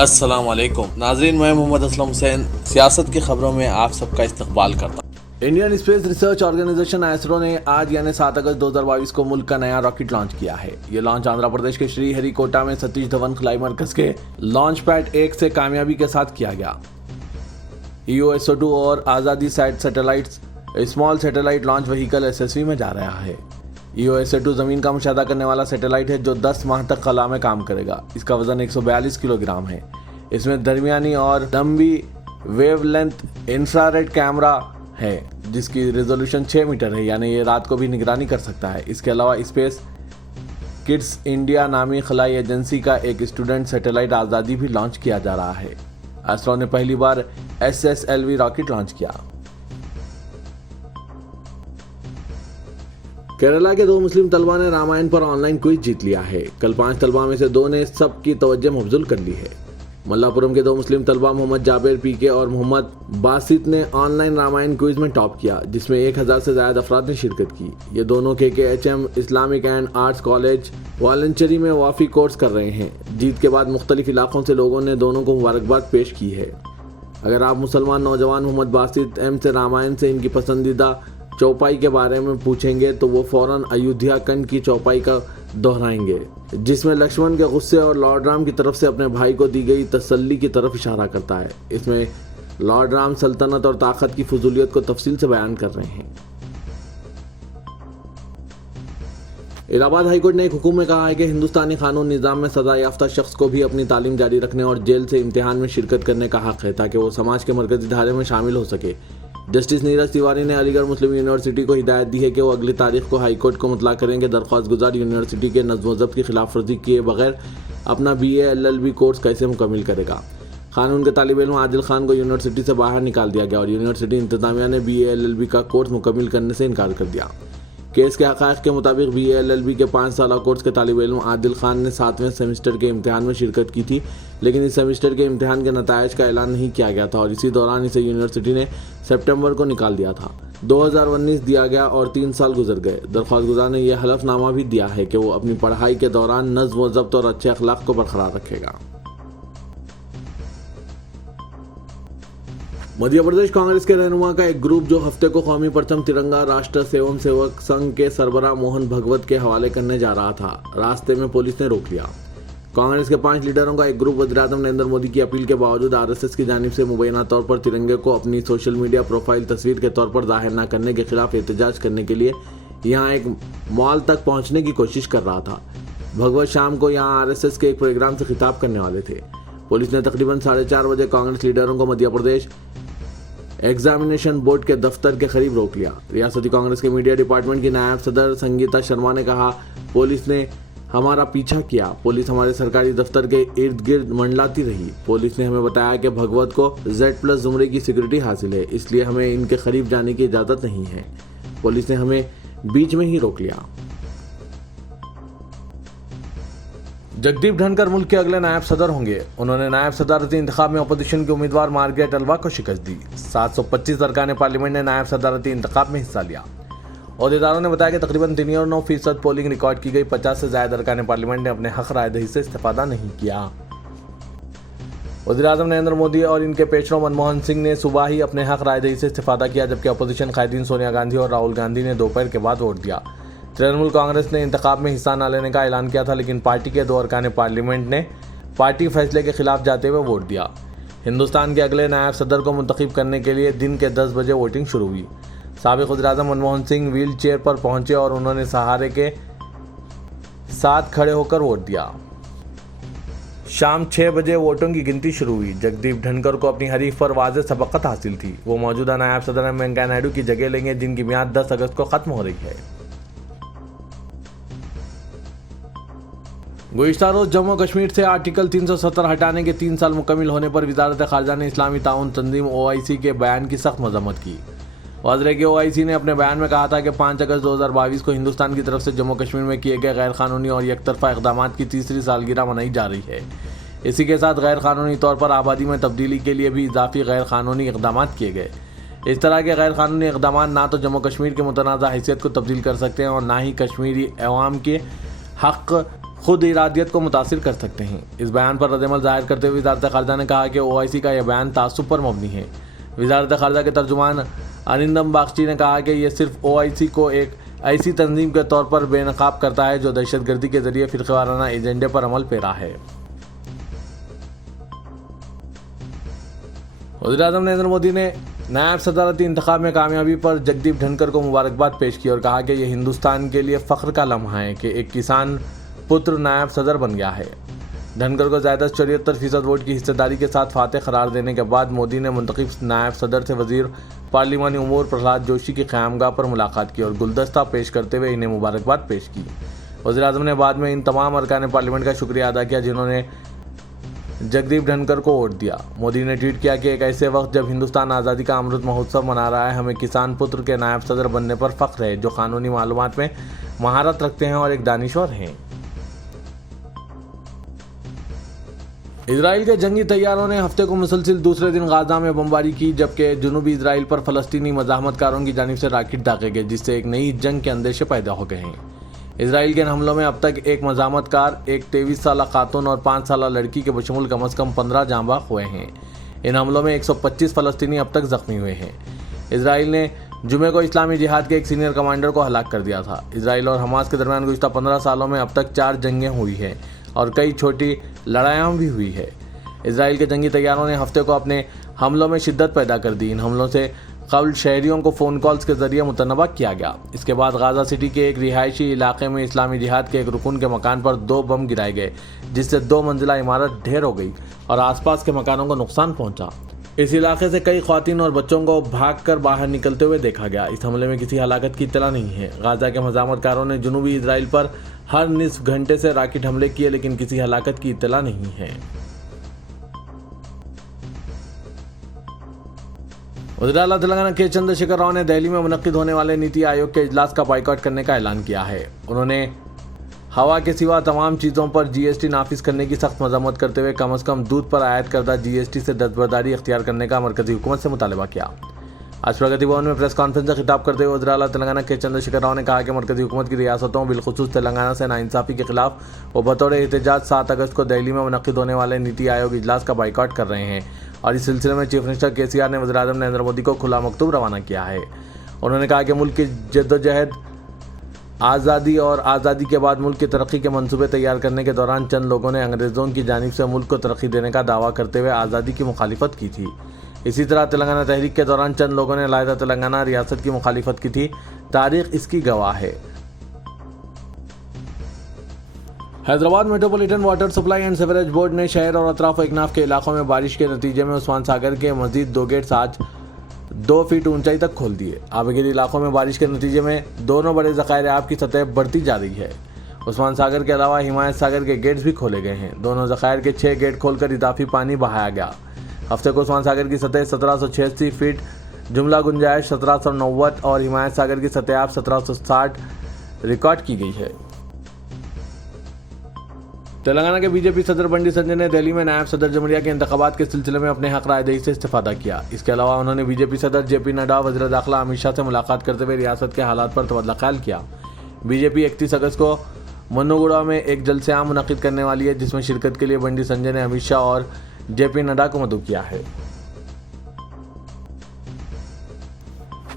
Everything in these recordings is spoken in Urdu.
السلام علیکم ناظرین، میں محمد اسلم حسین سیاست کی خبروں میں آپ سب کا استقبال کرتا ہوں۔ Indian space research organisation ISRO نے آج یعنی 7 اگست 2022 کو ملک کا نیا راکٹ لانچ کیا ہے۔ یہ لانچ آندھرا پردیش کے شری ہری کوٹا میں ستیش دھون خلائی مرکز کے لانچ پیڈ 1 سے کامیابی کے ساتھ کیا گیا۔ EOSO-2 اور Azaadi SAT satellites small satellite launch vehicle SSV میں جا رہا ہے۔ EOSO-2 زمین کا مشاہدہ کرنے والا سیٹلائٹ ہے جو 10 ماہ تک خلا میں کام کرے گا۔ اس کا وزن 142 کلو گرام ہے۔ اس میں درمیانی اور لمبی ویو لینتھ انفراریڈ کیمرہ ہے جس کی ریزولوشن 6 میٹر ہے، یعنی یہ رات کو بھی نگرانی کر سکتا ہے۔ اس کے علاوہ اسپیس کڈس انڈیا نامی خلائی ایجنسی کا ایک اسٹوڈنٹ سیٹلائٹ آزادی بھی لانچ کیا جا رہا ہے۔ ISRO نے پہلی بار SSLV راکٹ لانچ کیا۔ کیرلا کے 2 مسلم طلبہ نے رامائن پر آن لائن کوئز جیت لیا ہے۔ کل 5 طلبہ میں سے 2 نے سب کی توجہ مبذول کر لی ہے۔ ملا پورم کے 2 مسلم طلبہ محمد جابر PK اور محمد باسط نے آن لائن رامائن کوئز میں ٹاپ کیا، جس میں 1000 سے زائد افراد نے شرکت کی۔ یہ دونوں KKHM Islamic and arts college Valanchery میں وافی کورس کر رہے ہیں۔ جیت کے بعد مختلف علاقوں سے لوگوں نے دونوں کو مبارکباد پیش کی ہے۔ اگر آپ مسلمان نوجوان محمد باسط M سے رامائن سے ان کی پسندیدہ چوپائی کے بارے میں پوچھیں گے تو وہ فوراً ایودھیا کنڈ کی چوپائی کا دہرائیں گے، جس میں لکشمن کے غصے اور لارڈ رام کی طرف سے اپنے بھائی کو دی گئی تسلی کی طرف اشارہ کرتا ہے۔ اس میں لارڈ رام سلطنت اور طاقت کی فضولیت کو تفصیل سے بیان کر رہے ہیں۔ الہ آباد ہائی کورٹ نے ایک حکم میں کہا ہے کہ ہندوستانی قانون نظام میں سزا یافتہ شخص کو بھی اپنی تعلیم جاری رکھنے اور جیل سے امتحان میں شرکت کرنے کا حق ہے تاکہ وہ سماج کے مرکزی دھارے میں شامل ہو سکے۔ جسٹس نیرج تیواری نے علی گڑھ مسلم یونیورسٹی کو ہدایت دی ہے کہ وہ اگلی تاریخ کو ہائی کورٹ کو مطلع کریں کہ درخواست گزار یونیورسٹی کے نظم و ضبط کی خلاف ورزی کیے بغیر اپنا BA LLB کورس کیسے مکمل کرے گا۔ قانون کے طالب علم عادل خان کو یونیورسٹی سے باہر نکال دیا گیا اور یونیورسٹی انتظامیہ نے BA LLB کا کورس مکمل کرنے سے انکار کر دیا۔ کیس کے حقائق کے مطابق BA LLB کے 5 سالہ کورس کے طالب علم عادل خان نے 7ویں سیمسٹر کے امتحان میں شرکت کی تھی، لیکن اس سیمسٹر کے امتحان کے نتائج کا اعلان نہیں کیا گیا تھا اور اسی دوران اسے یونیورسٹی نے سپٹمبر کو نکال دیا تھا۔ 2019 دیا گیا اور 3 سال گزر گئے۔ درخواست گزار نے یہ حلف نامہ بھی دیا ہے کہ وہ اپنی پڑھائی کے دوران نظم و ضبط اور اچھے اخلاق کو برقرار رکھے گا۔ مدھیہ پردیش کانگریس کے رہنما کا ایک گروپ جو ہفتے کو قومی پرچم ترنگا راشٹر سیوم سیوک سنگھ کے سربراہ موہن بھگوت کے حوالے کرنے جا رہا تھا، راستے میں پولیس نے روک لیا۔ کانگریس کے 5 لیڈروں کا ایک گروپ وزیراعظم نریندر مودی کی اپیل کے باوجود RSS کی جانب سے مبینہ طور پر ترنگے کو اپنی سوشل میڈیا پروفائل تصویر کے طور پر ظاہر نہ کرنے کے خلاف احتجاج کرنے کے لیے یہاں ایک مال تک پہنچنے کی کوشش کر رہا تھا۔ بھگوت شام کو یہاں RSS کے ایک پروگرام سے خطاب کرنے والے تھے۔ پولیس نے تقریباً 4:30 بجے کانگریس لیڈروں کو مدھیہ پردیش ایگزامینیشن بورڈ کے دفتر کے قریب روک لیا۔ ریاستی کانگریس کے میڈیا ڈپارٹمنٹ کی نائب صدر سنگیتا شرما نے کہا، پولیس نے ہمارا پیچھا کیا، پولیس ہمارے سرکاری دفتر کے ارد گرد منڈلاتی رہی۔ پولیس نے ہمیں بتایا کہ بھگوت کو Z+ زمرے کی سیکورٹی حاصل ہے، اس لیے ہمیں ان کے قریب جانے کی اجازت نہیں ہے۔ پولیس نے ہمیں بیچ میں ہی روک لیا۔ جگدیپ دھنکر ملک کے اگلے نائب صدر ہوں گے۔ انہوں نے نائب صدارتی انتخاب میں اپوزیشن کے امیدوار مارگریٹ الوا کو شکست دی۔ 725 ارکان پارلیمنٹ نے نائب صدارتی انتخاب میں حصہ لیا۔ عہدیداروں نے بتایا کہ تقریباً 3.9% پولنگ ریکارڈ کی گئی۔ 50 سے زائد ارکان پارلیمنٹ نے اپنے حق رائے دہی سے استفادہ نہیں کیا۔ وزیراعظم نریندر مودی اور ان کے پیشرو منموہن سنگھ نے صبح ہی اپنے حق رائے دہی سے استفادہ کیا، جبکہ اپوزیشن قائدین سونیا گاندھی اور راہل گاندھی نے دوپہر کے بعد ووٹ دیا۔ ترنمول کانگریس نے انتخاب میں حصہ نہ لینے کا اعلان کیا تھا، لیکن پارٹی کے 2 ارکان پارلیمنٹ نے پارٹی فیصلے کے خلاف جاتے ہوئے ووٹ دیا۔ ہندوستان کے اگلے نائب صدر کو منتخب کرنے کے لیے دن کے 10 بجے ووٹنگ شروع ہوئی۔ سابق وزیراعظم منموہن سنگھ ویل چیئر پر پہنچے اور انہوں نے سہارے کے ساتھ کھڑے ہو کر ووٹ دیا۔ شام 6 بجے ووٹوں کی گنتی شروع ہوئی۔ جگدیپ دھنکر کو اپنی حریف پر واضح سبقت حاصل تھی۔ وہ موجودہ نائب صدر ایم وینکیا نائیڈو کی جگہ لیں گے، جن کی میعاد 10 اگست کو ختم ہو رہی ہے۔ گزشتہ روز جموں کشمیر سے آرٹیکل 370 ہٹانے کے 3 سال مکمل ہونے پر وزارت خارجہ نے اسلامی تعاون تنظیم OIC کے بیان کی سخت مذمت کی۔ واضح ہے کہ OIC نے اپنے بیان میں کہا تھا کہ 5 اگست 2022 کو ہندوستان کی طرف سے جموں کشمیر میں کیے گئے غیر قانونی اور یک طرفہ اقدامات کی 3ری سالگرہ منائی جا رہی ہے۔ اسی کے ساتھ غیر قانونی طور پر آبادی میں تبدیلی کے لیے بھی اضافی غیر قانونی اقدامات کیے گئے۔ اس طرح کے غیر قانونی اقدامات نہ تو جموں کشمیر کی متنازع حیثیت کو تبدیل کر سکتے ہیں اور نہ ہی کشمیری عوام کے حق خود ارادیت کو متاثر کر سکتے ہیں۔ اس بیان پر رد عمل ظاہر کرتے ہوئے وزارت خارجہ نے کہا کہ OIC کا یہ بیان تعصب پر مبنی ہے۔ وزارت خارجہ کے ترجمان ارندم باگچی نے کہا کہ یہ صرف OIC کو ایک ایسی تنظیم کے طور پر بے نقاب کرتا ہے جو دہشت گردی کے ذریعے فرقہ وارانہ ایجنڈے پر عمل پیرا ہے۔ وزیر اعظم نریندر مودی نے نائب صدارتی انتخاب میں کامیابی پر جگدیپ دھنکر کو مبارکباد پیش کی اور کہا کہ یہ ہندوستان کے لیے فخر کا لمحہ ہے کہ ایک کسان پتر نائب صدر بن گیا ہے۔ دھنکر کو زائدہ 74% ووٹ کی حصہ داری کے ساتھ فاتح قرار دینے کے بعد مودی نے منتخب نائب صدر سے وزیر پارلیمانی امور پرہلاد جوشی کی قیامگاہ پر ملاقات کی اور گلدستہ پیش کرتے ہوئے انہیں مبارکباد پیش کی۔ وزیر اعظم نے بعد میں ان تمام ارکان پارلیمنٹ کا شکریہ ادا کیا جنہوں نے جگدیپ دھنکر کو ووٹ دیا۔ مودی نے ٹویٹ کیا کہ ایک ایسے وقت جب ہندوستان آزادی کا امرت مہوتسو منا رہا ہے، ہمیں کسان پتر کے نائب صدر بننے پر فخر ہے جو قانونی معلومات میں مہارت رکھتے ہیں اور ایک دانشور ہیں۔ اسرائیل کے جنگی طیاروں نے ہفتے کو مسلسل دوسرے دن غزہ میں بمباری کی، جبکہ جنوبی اسرائیل پر فلسطینی مزاحمت کاروں کی جانب سے راکٹ داغے گئے، جس سے ایک نئی جنگ کے اندیشے پیدا ہو گئے ہیں۔ اسرائیل کے ان حملوں میں اب تک ایک مزاحمت کار، ایک 23 سالہ خاتون اور 5 سالہ لڑکی کے بشمول کم از کم 15 جاں بحق ہوئے ہیں۔ ان حملوں میں 125 فلسطینی اب تک زخمی ہوئے ہیں۔ اسرائیل نے جمعے کو اسلامی جہاد کے ایک سینئر کمانڈر کو ہلاک کر دیا تھا۔ اسرائیل اور حماس کے درمیان گزشتہ 15 سالوں میں اب تک 4 جنگیں ہوئی ہیں اور کئی چھوٹی لڑائیاں بھی ہوئی ہے۔ اسرائیل کے جنگی طیاروں نے ہفتے کو اپنے حملوں میں شدت پیدا کر دی۔ ان حملوں سے قبل شہریوں کو فون کالز کے ذریعے متنبہ کیا گیا۔ اس کے بعد غزہ سٹی کے ایک رہائشی علاقے میں اسلامی جہاد کے ایک رکن کے مکان پر 2 بم گرائے گئے، جس سے 2 منزلہ عمارت ڈھیر ہو گئی اور آس پاس کے مکانوں کو نقصان پہنچا۔ اس علاقے سے کئی خواتین اور بچوں کو بھاگ کر باہر نکلتے ہوئے دیکھا گیا۔ اس حملے میں کسی ہلاکت کی اطلاع نہیں ہے۔ غزہ کے مزاحمت کاروں نے جنوبی اسرائیل پر ہر نصف گھنٹے سے راکٹ حملے کیے، لیکن کسی ہلاکت کی اطلاع نہیں ہے۔ وزیر اعلیٰ تلنگانہ کے چندر شیکھر راؤ نے دہلی میں منعقد ہونے والے نیتی آیوگ کے اجلاس کا بائیکاٹ کرنے کا اعلان کیا ہے۔ انہوں نے ہوا کے سوا تمام چیزوں پر GST نافذ کرنے کی سخت مذمت کرتے ہوئے کم از کم دودھ پر عائد کردہ GST سے دستبرداری اختیار کرنے کا مرکزی حکومت سے مطالبہ کیا۔ آج پرگتی بھون میں پریس کانفرنس سے خطاب کرتے ہوئے وزیر اعلیٰ تلنگانہ کے چندر شیکھر راؤ نے کہا کہ مرکزی حکومت کی ریاستوں بالخصوص تلنگانہ سے ناانصافی کے خلاف وہ بطور احتجاج 7 اگست کو دہلی میں منعقد ہونے والے نیتی آیوگ اجلاس کا بائیکاٹ کر رہے ہیں اور اس سلسلے میں چیف منسٹر KCR نے وزیر اعظم نریندر مودی کو کھلا مکتوب روانہ کیا ہے۔ انہوں نے کہا کہ ملک کی جدوجہد آزادی اور آزادی کے بعد ملک کی ترقی کے منصوبے تیار کرنے کے دوران چند لوگوں نے انگریزوں کی جانب سے ملک کو ترقی دینے کا دعویٰ کرتے ہوئے آزادی کی مخالفت کی تھی۔ اسی طرح تلنگانہ تحریک کے دوران چند لوگوں نے علیحدہ تلنگانہ ریاست کی مخالفت کی تھی۔ تاریخ اس کی گواہ ہے۔ Hyderabad metropolitan water supply and sewerage board نے شہر اور اطراف و اکناف کے علاقوں میں بارش کے نتیجے میں عثمان ساگر کے مزید 2 گیٹس آج 2 فٹ اونچائی تک کھول دیے۔ آبگیر علاقوں میں بارش کے نتیجے میں دونوں بڑے ذخائر آب کی سطح بڑھتی جا رہی ہے۔ عثمان ساگر کے علاوہ حمایت ساگر کے گیٹس بھی کھولے گئے ہیں۔ دونوں ذخائر کے 6 گیٹ کھول کر اضافی پانی بہایا گیا۔ ہفتے کو عثمان ساگر کی سطح 1786 فٹ، جملہ گنجائش 1790 اور حمایت ساگر کی سطح آب 1760 ریکارڈ کی گئی ہے۔ تلنگانہ کے BJP صدر بنڈی سنجے نے دہلی میں نائب صدر جمہوریہ کے انتخابات کے سلسلے میں اپنے حق رائے دہی سے استفادہ کیا۔ اس کے علاوہ انہوں نے BJP صدر JP نڈا، وزیر داخلہ امت شاہ سے ملاقات کرتے ہوئے ریاست کے حالات پر تبادلہ خیال کیا۔ BJP 31 اگست کو منوگوڑا میں ایک جلسہ عام منعقد کرنے والی ہے، جس میں شرکت کے لیے بنڈی سنجے نے امت شاہ اور JP نڈا کو مدعو کیا ہے۔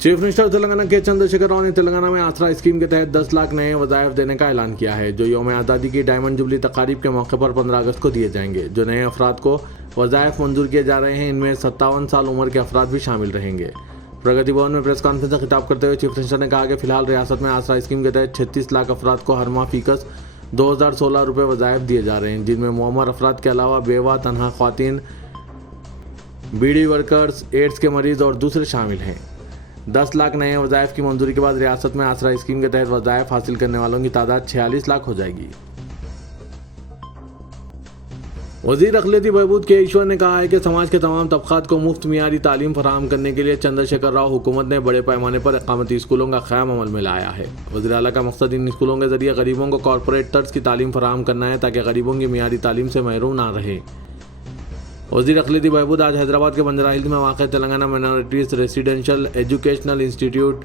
چیف منسٹر تلنگانہ کے چندر شیکھر راؤ نے تلنگانہ میں آسرا اسکیم کے تحت 10 لاکھ نئے وظائف دینے کا اعلان کیا ہے، جو یوم آزادی کی ڈائمنڈ جبلی تقاریب کے موقع پر 15 اگست کو دیے جائیں گے۔ جو نئے افراد کو وظائف منظور کیے جا رہے ہیں، ان میں 57 سال عمر کے افراد بھی شامل رہیں گے۔ پرگتی بھون میں پریس کانفرنس سے خطاب کرتے ہوئے چیف منسٹر نے کہا کہ فی الحال ریاست میں آسرا اسکیم کے تحت 36 لاکھ افراد کو ہر ماہ فیکس 2016 روپے وظائف دیے جا رہے ہیں، جن میں معمر افراد کے علاوہ بیوہ، تنہا خواتین، بیڑی ورکرز، ایڈز کے مریض اور دوسرے شامل ہیں۔ 10 لاکھ نئے وظائف کی منظوری کے بعد ریاست میں آسرا اسکیم کے تحت وظائف حاصل کرنے والوں کی تعداد 46 لاکھ ہو جائے گی۔ وزیر اقلیتی بہبود کے ایشور نے کہا ہے کہ سماج کے تمام طبقات کو مفت معیاری تعلیم فراہم کرنے کے لیے چندر شیکھر راؤ حکومت نے بڑے پیمانے پر اقامتی اسکولوں کا قیام عمل میں لایا ہے۔ وزیر اعلیٰ کا مقصد ان اسکولوں کے ذریعے غریبوں کو کارپوریٹ طرز کی تعلیم فراہم کرنا ہے تاکہ غریبوں کی معیاری تعلیم سے محروم نہ رہے۔ وزیر اقلیتی بہبود آج حیدرآباد کے بنجارہ ہلز میں واقع تلنگانہ مائنارٹیز ریزیڈینشل ایجوکیشنل انسٹی ٹیوٹ